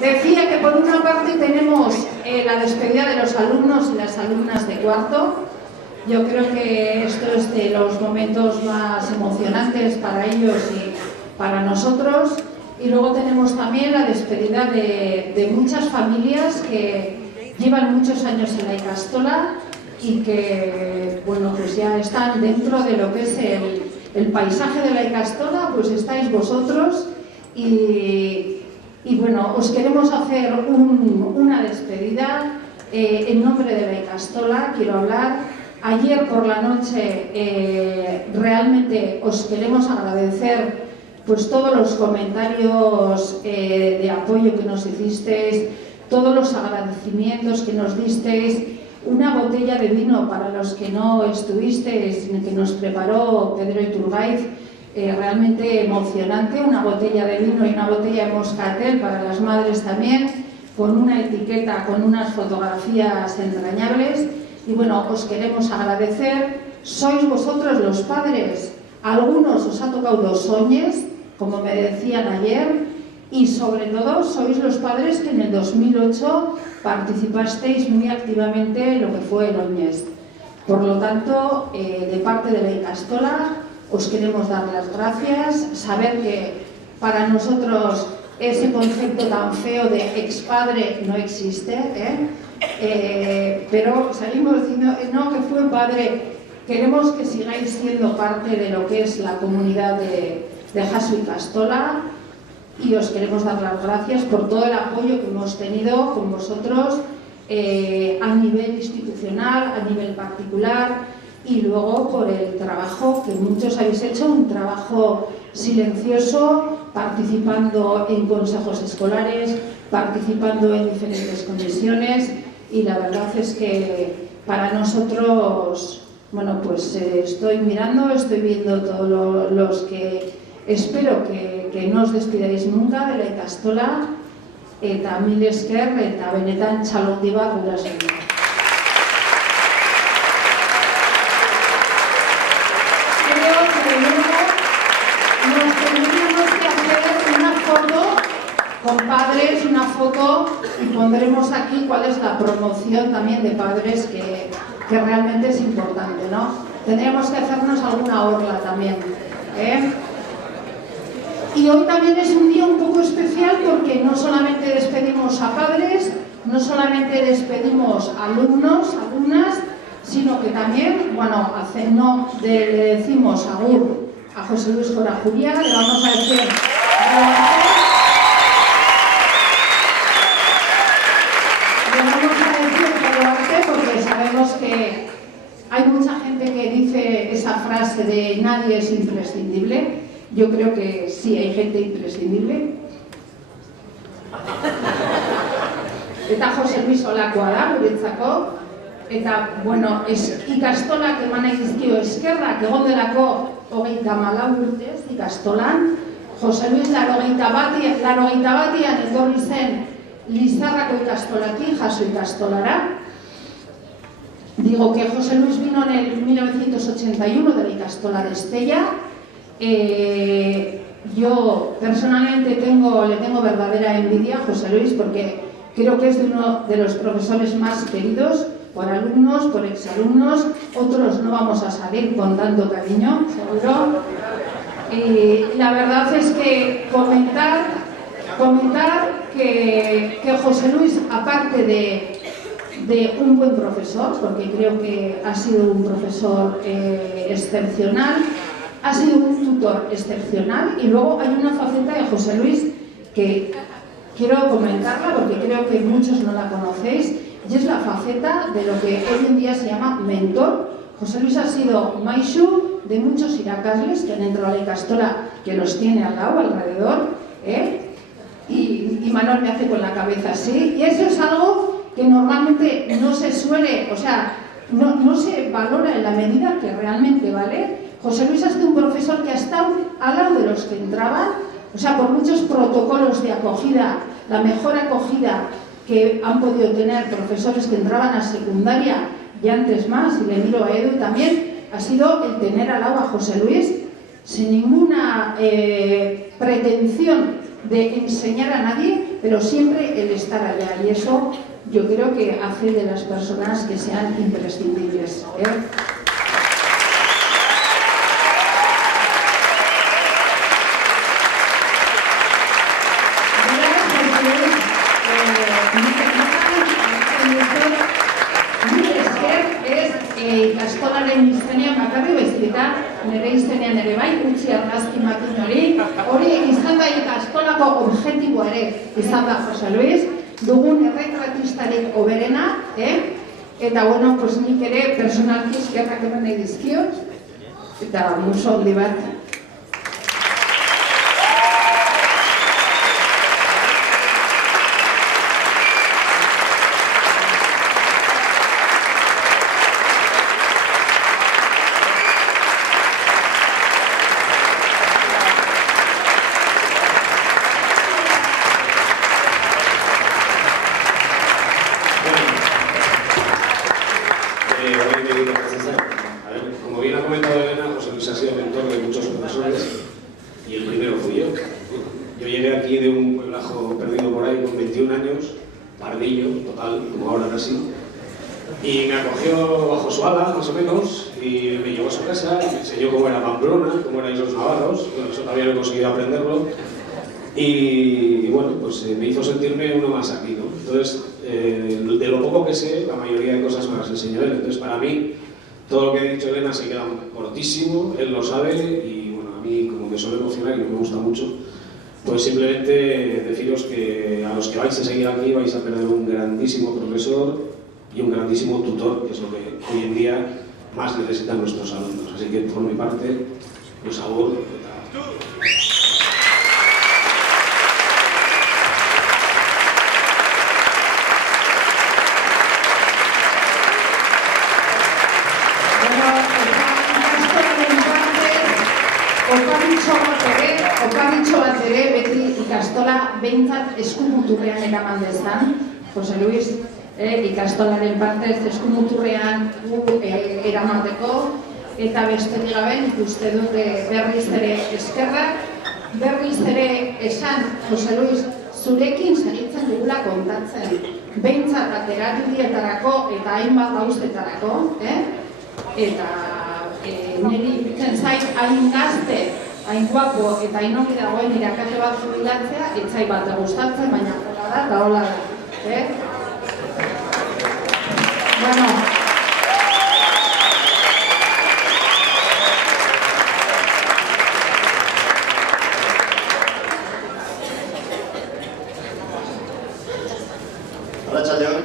Decía que por una parte tenemos la despedida de los alumnos y las alumnas de cuarto. Yo creo que esto es de los momentos más emocionantes para ellos y para nosotros. Y luego tenemos también la despedida de muchas familias que llevan muchos años en la Ikastola y que, bueno, pues ya están dentro de lo que es el paisaje de la Ikastola, pues estáis vosotros y bueno, os queremos hacer una despedida en nombre de la Ikastola. Quiero hablar. Ayer por la noche realmente os queremos agradecer pues todos los comentarios de apoyo que nos hicisteis, todos los agradecimientos que nos disteis, una botella de vino para los que no estuvisteis, que nos preparó Pedro Iturgaiz, realmente emocionante, una botella de vino y una botella de moscatel para las madres también, con una etiqueta, con unas fotografías entrañables. Y bueno, os queremos agradecer. Sois vosotros los padres. A algunos os ha tocado 2 oñes, como me decían ayer, y sobre todo sois los padres que en el 2008 participasteis muy activamente en lo que fue el Oñez. Por lo tanto, de parte de la Ikastola, os queremos dar las gracias, saber que para nosotros ese concepto tan feo de expadre no existe, pero salimos diciendo, no, que fue padre. Queremos que sigáis siendo parte de lo que es la comunidad de Jaso Ikastola y os queremos dar las gracias por todo el apoyo que hemos tenido con vosotros a nivel institucional, a nivel particular, y luego por el trabajo que muchos habéis hecho, un trabajo silencioso, participando en consejos escolares, participando en diferentes comisiones, y la verdad es que para nosotros, bueno, pues estoy mirando, estoy viendo todos los que espero que no os despidáis nunca de la Ikastola, eta mil esker eta benetan txalondi bat gurasoei. Con padres, una foto, y pondremos aquí cuál es la promoción también de padres que realmente es importante, ¿no? Tendríamos que hacernos alguna orla también, Y hoy también es un día un poco especial porque no solamente despedimos a padres, no solamente despedimos a alumnos, alumnas, sino que también, bueno, le decimos agur a José Luis Corajuría, le vamos a decir porque sabemos que hay mucha gente que dice esa frase de nadie es imprescindible. Yo creo que sí hay gente imprescindible. Eta José Luis olakoa da, guretzako. Eta, bueno, Ikastolak eman nahi dizkio eskerrak egon delako 34 urtez Ikastolan. José Luis 81an etorri zen Lizarrako Ikastolaki, Jaso Ikastolara. Digo que José Luis vino en el 1981 de la Ikastola de Estella. Yo personalmente le tengo verdadera envidia a José Luis porque creo que es uno de los profesores más queridos por alumnos, por exalumnos. Otros no vamos a salir con tanto cariño, seguro. Y la verdad es que comentar que José Luis, aparte de un buen profesor, porque creo que ha sido un profesor excepcional, ha sido un tutor excepcional, y luego hay una faceta de José Luis que quiero comentarla porque creo que muchos no la conocéis, y es la faceta de lo que hoy en día se llama mentor. José Luis ha sido maixu de muchos irakasles que han entrado a la Ikastola, que los tiene al lado, alrededor, y Manuel me hace con la cabeza así, y eso es algo que normalmente no se suele, o sea, no se valora en la medida que realmente vale. José Luis ha sido un profesor que ha estado al lado de los que entraban, o sea, por muchos protocolos de acogida, la mejor acogida que han podido tener profesores que entraban a secundaria y antes más, y le miro a Edu también, ha sido el tener al lado a José Luis sin ninguna pretensión de enseñar a nadie, pero siempre el estar allá. Y eso yo creo que hace de las personas que sean imprescindibles. Ikastolaren izenean bakarri baizik eta nire izenean ere bai, utzi argazki makin hori izan da ikastolako objektiboa ere izan da Jose Luis, dugun erretratistarik hoberena, eta bueno, pues nik ere personalki eskerrak eman nahi dizkiot, eta muso handi bat. Como bien ha comentado Elena, José Luis ha sido mentor de muchos profesores y el primero fui yo. Yo llegué aquí de un pueblajo perdido por ahí con 21 años, pardillo, total, como ahora casi, y me acogió bajo su ala, más o menos, y me llevó a su casa y me enseñó cómo era Pamplona, cómo eran los navarros. Bueno, eso todavía no he conseguido aprenderlo. Y bueno, pues me hizo sentirme uno más aquí, ¿no? Entonces, de lo poco que sé, la mayoría de cosas me las enseñó él. Entonces, para mí, todo lo que ha dicho Elena se queda cortísimo, él lo sabe, y bueno, a mí como me suele emocionar y me gusta mucho, pues simplemente deciros que a los que vais a seguir aquí vais a perder un grandísimo profesor y un grandísimo tutor, que es lo que hoy en día más necesitan nuestros alumnos. Así que por mi parte, pues agur. Okaritxo bat ere beti ikastola behintzat eskumuturrean eraman dezan, Jose Luis, ikastolaren partez eskumuturrean eramateko, eta besterik gabe nik uste dut berriz ere eskerrak, berriz ere esan, Jose Luis, zurekin segitzen dugula kontatzen, behintzat aterabidietarako eta hainbat gauzetarako, eta niri ikutzen zait hain gazte, hain guapo eta hain ongi dagoen irakasle bat jubilatzea, etzai bat gustatzen, baina hola da eta hola da. Bueno, Arratsaldeon.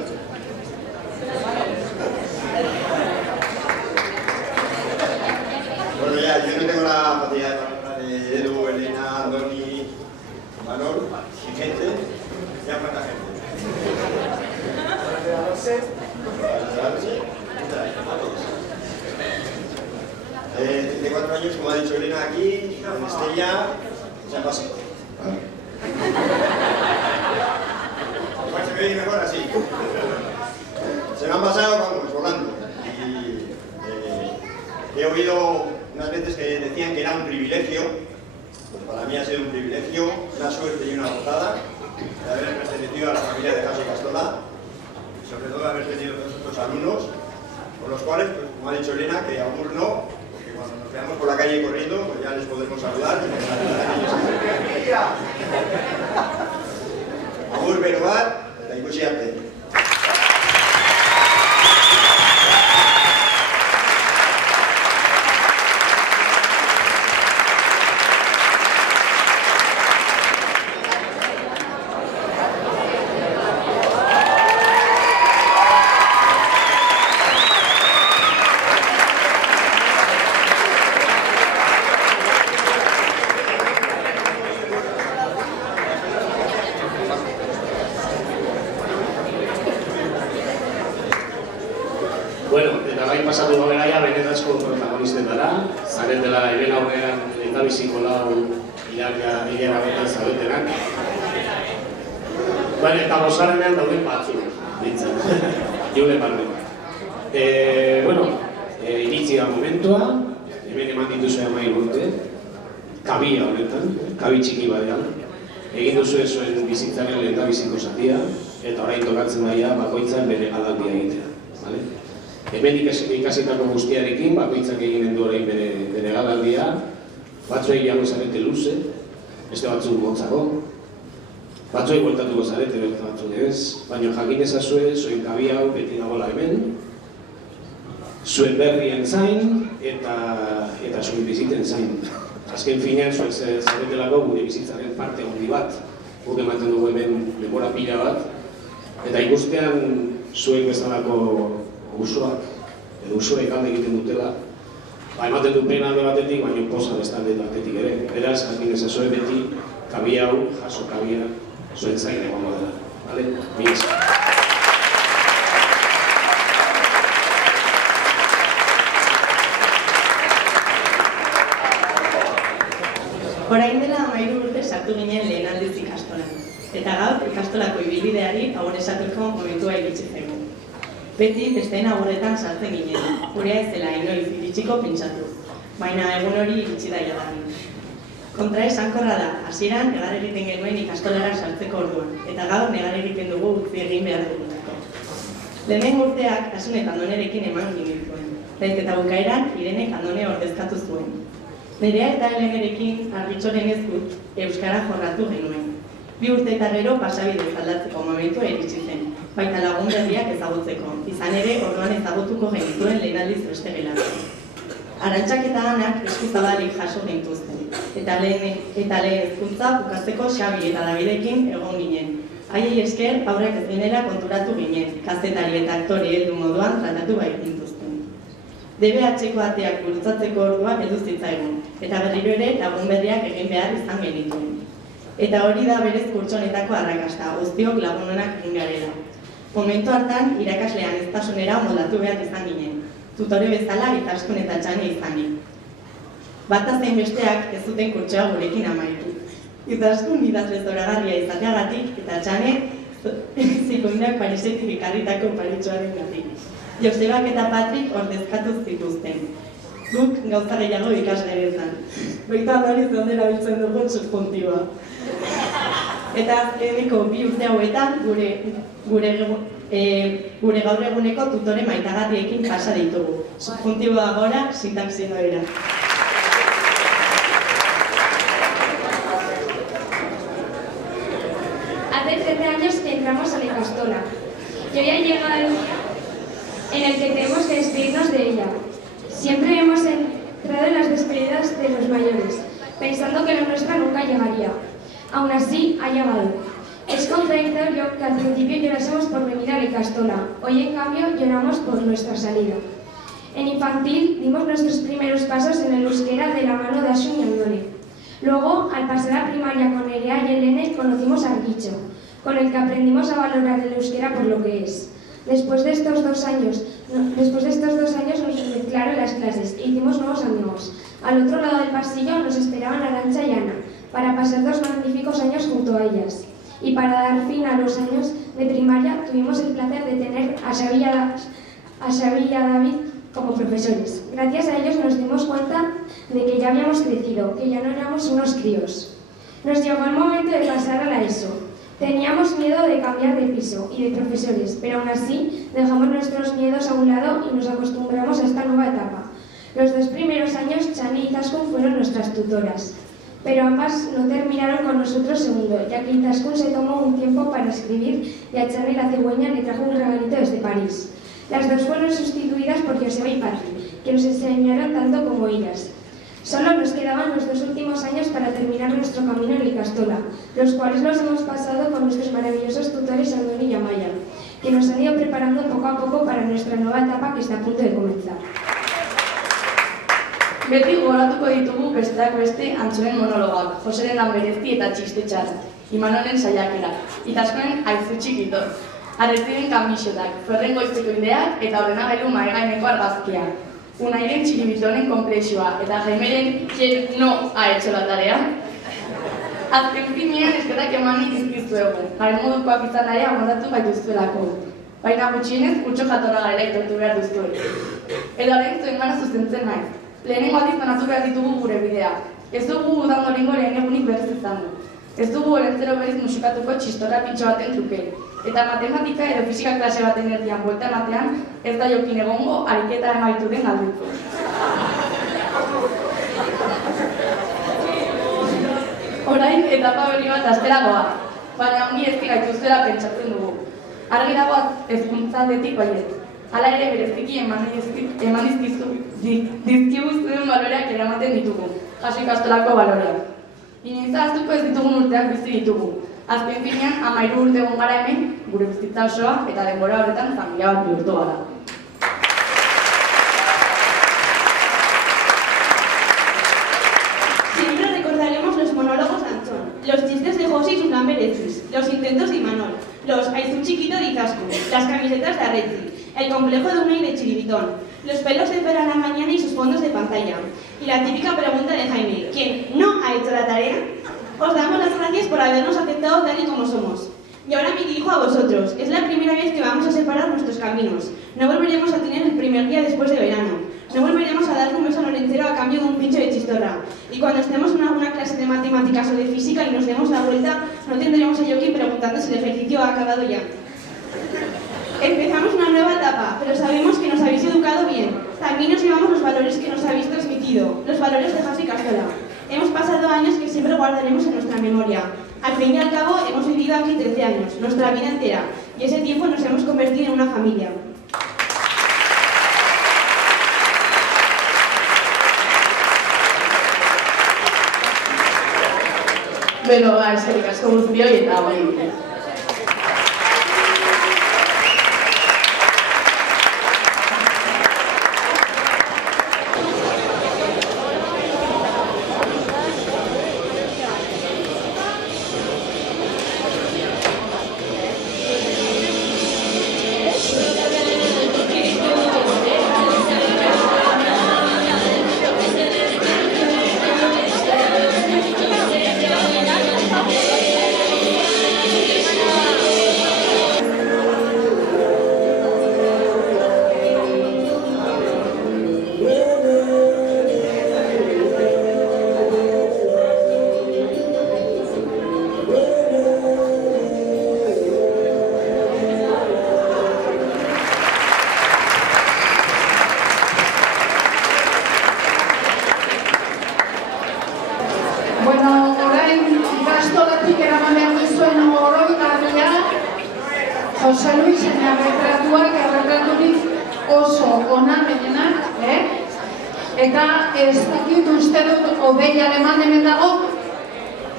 Bueno, ya, yo no tengo la facilidad de hablar de Edu, Elena, Doni, Manol y gente. Ya cuánta gente. De 34 años, como ha dicho Elena aquí, en Estella, se ha pasado. Igual se ve mejor así. Se me han pasado, vamos, volando. Y he oído unas veces que decían que era un privilegio. Pues para mí ha sido un privilegio, una suerte y una gozada de haber pertenecido a la familia de Jaume Ikastola, y sobre todo haber tenido todos estos alumnos, con los cuales, pues, como ha dicho Elena, que aún no, porque cuando nos veamos por la calle corriendo, pues ya les podremos saludar y nos saludarán ellos. Agur bero bat, eta ikusi arte. Bueno, eta gain pasatu gaberaia benetazko protagonistetara, zaretela Elena aurrean eta biziko lau hilera betan zabetenak. Baina, eta bosgarrenean dauden batzuk, bintzat, jule barne. Bueno, iritsi da momentua, hemen eman dituzue 10 urte, kabia honetan, kabi txiki badean. egin duzu zuen bizitzaren lehendabiziko zatia, eta orain tokatzen daia bakoitzak bere galaldia egitea. Hemen ikasitako guztiarekin, bakoitzak eginen du orain bere galaldia, batzuei jango zarete luze, beste batzuk motzako, batzuei bueltatuko zarete, beste batzuk ez, baina jakin ezazue, zuen kabi hau beti dagoela hemen, zuen berrien zain eta zuen biziten zain. Azken finean, zuen zaretelako gure bizitzaren parte handi bat, guk ematen dugu hemen denbora pila bat, eta ikustean zuen bezalako usoak, edo usoek alde egiten dutela, ematen du pena alde batetik, baina poza beste alde batetik ere. Beraz, jakin ezazue beti, kabi hau, jaso kabia, zuen zain egongo dela. Mila esker. Orain dela 13 urte sartu ginen lehen aldiz ikastolan, eta gaur ikastolako ibilbideari agur esateko momentua iritsi zaigu. Beti besteen agurretan sartzen ginen, gurea ez dela inoiz iritsiko pentsatu, baina egun hori iritsi da jadanik. Kontra esankorra da, hasieran negar egiten genuen ikastolara sartzeko orduan, eta gaur negar egiten dugu utzi egin behar dugutako. Lehen urteak Asun eta Andonerekin eman ginen, nahiz eta bukaeran Irenek Andone ordezkatu zuen. Nerea eta Elenerekin argitxoren ezkut euskara jorratu genuen. 2 urte eta gero pasabidez aldatzeko momentua iritsi zen, baita lagun berriak ezagutzeko, izan ere orduan ezagutuko genituen lehen aldiz beste gelako. Arantxak eta Anak eskuzabalik jaso gintuzten, eta lehen hezkuntza bukatzeko Xabi eta Davidekin egon ginen. Haiei esker aurrek ez ginela konturatu ginen, kazetari eta aktore heldu moduan tratatu bai gintuzten. DBH-ko ateak gurutzatzeko ordua heldu zitzaigun, eta berriro ere lagun berriak egin behar izan genituen. Eta hori da berez kurtsonetako arrakasta, guztiok lagunonak egin garela. Momentu hartan, irakaslean eztasunera moldatu behar izan ginen, tutore bezala Itaskun eta Txane izanik. Bata zein besteak ez zuten kurtsoa gurekin amaitu. Itaskun idazle zoragarria izateagatik eta Txane zikoinak Parisetik ekarritako paritxoaren gatik. Josebak eta Patrik ordezkatu zituzten. Guk gauza gehiago ikasgerezan. Baita hori zondera biltzen dugun subjuntiboa. Eta azkeneko 2 urte hauetan gure gaur eguneko tutore maitagarriekin pasa ditugu. Subjuntiboa gora, sintaxi noera. Hace 13 años que entramos a la Ikastola y hoy ha llegado el día en el que tenemos que despedirnos de ella. Siempre hemos entrado en las despedidas de los mayores, pensando que la nuestra nunca llegaría. Aún así, ha llegado. Es contradictorio que al principio llorásemos por venir a la Ikastola, hoy en cambio lloramos por nuestra salida. En infantil dimos nuestros primeros pasos en el euskera de la mano de Asun y Andone. Luego, al pasar a primaria con Nerea y Elene, conocimos a Arguicho, con el que aprendimos a valorar el euskera por lo que es. Después de estos 2 años nos mezclaron las clases e hicimos nuevos amigos. Al otro lado del pasillo nos esperaban Arantxa y Ana, para pasar 2 magníficos años junto a ellas. Y para dar fin a los años de primaria tuvimos el placer de tener a Xavi y a David como profesores. Gracias a ellos nos dimos cuenta de que ya habíamos crecido, que ya no éramos unos críos. Nos llegó el momento de pasar a la ESO. Teníamos miedo de cambiar de piso y de profesores, pero aún así dejamos nuestros miedos a un lado y nos acostumbramos a esta nueva etapa. Los 2 primeros años, Txane y Itaskun fueron nuestras tutoras, pero ambas no terminaron con nosotros segundo, ya que Itaskun se tomó un tiempo para escribir y a Txane la cigüeña le trajo un regalito desde París. Las 2 fueron sustituidas por Joseba y Patri, que nos enseñaron tanto como ellas. Solo nos quedaban los 2 últimos años para terminar nuestro camino en Ikastola, los cuales los hemos pasado con nuestros maravillosos tutores Andoni y Amaya, que nos han ido preparando poco a poco para nuestra nueva etapa que está a punto de comenzar. Beti gogoratuko ditugu besteak beste Antxoren monologak, Joseren lan berezi eta txiste txar, Imanolen saiakera, Itaskunen aizu txikito, Arretiren kamixotak, Ferren goizteko ideak eta ordenagailu mahaigaineko argazkiak. Unairen txiribitonen komplexua eta Jaimeren ¿quién no ha hecho la tarea? Azken finean eskerrak emanik izkizuegu, garen modukoak izan ere agondatu gaituztuelako. Baina gutxienez gutxo jatorra garela itortu behar duztu. Edo haren zuen gana zuzentzen naiz. Lehenengo aldiz banatu behar ditugu gure bidea. Ez dugu udandorengo lehen egunik berriz izan du. Ez dugu olentzero berriz musikatuko txistorra pintxo baten truke. Eta matematika edo fisika klase baten erdian buelta ematean, ez da jokin egongo ariketa emaitu den galdetu. Orain etapa berri bat asteragoa, baina ongi ezki gaituztera pentsatzen dugu. Argi dago hezkuntzaldetik baiet. Hala ere bereziki eman dizkiguztuen baloreak eramaten ditugu, jaso ikastolako baloreak. Inoiz ahaztuko ez ditugun urteak bizi ditugu. Azken finean, 13 urte egon gara hemen, gure bizitza osoa eta denbora horretan familia bat bihurtu gara. Siempre recordaremos los monólogos de Antón, los chistes de José y sus lamberetzis, los intentos de Imanol, los Aizun chiquito de Izaskun, las camisetas de Arretzi, el complejo de Unai de Chiribitón, los pelos de Pera a la mañana y sus fondos de pantalla, y la típica pregunta de Jaime, ¿quién no ha hecho la tarea? Os damos las gracias por habernos aceptado tal y como somos. Y ahora me dirijo a vosotros. Es la primera vez que vamos a separar nuestros caminos. No volveremos a tener el primer día después de verano. No volveremos a darle un beso al orencero a cambio de un pincho de chistorra. Y cuando estemos en alguna clase de matemáticas o de física y nos demos la vuelta, no tendremos a Joaquín preguntando si el ejercicio ha acabado ya. Empezamos una nueva etapa, pero sabemos que nos habéis educado bien. También nos llevamos los valores que nos habéis transmitido, los valores de Jaso y Castola. Hemos pasado años que siempre guardaremos en nuestra memoria. Al fin y al cabo, hemos vivido aquí 13 años, nuestra vida entera, y ese tiempo nos hemos convertido en una familia. Beno, eskerrik asko guztioi eta hori. Bueno, orain ikastolatik eraman behar duzuen oroigarria Jose Luisen erretratuak erretraturik oso onarmenenak, Eta ez dakit uste dut Odei Aleman hemen dago?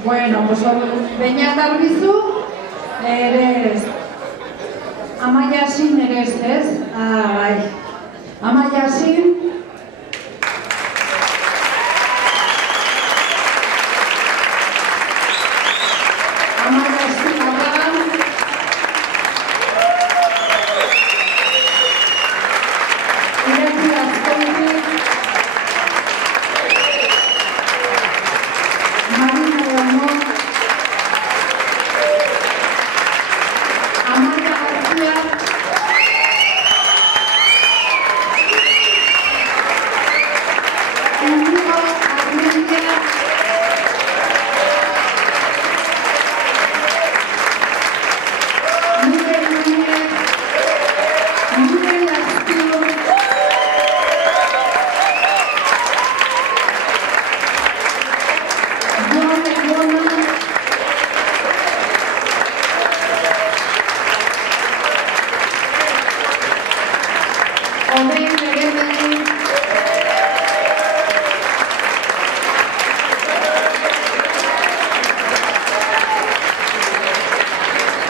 Bueno, pues Beñat Arbizu, ere ez. Amaiasin ere ez? Bai. Amaiasin.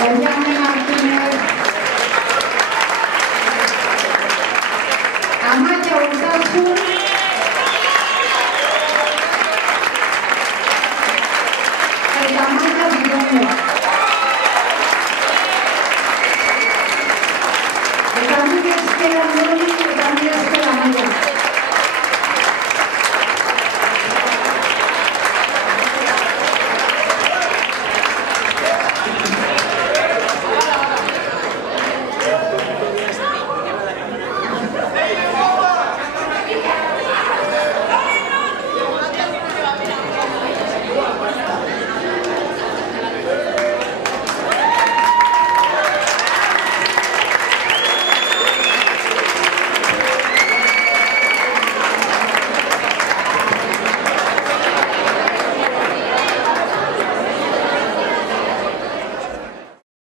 Oian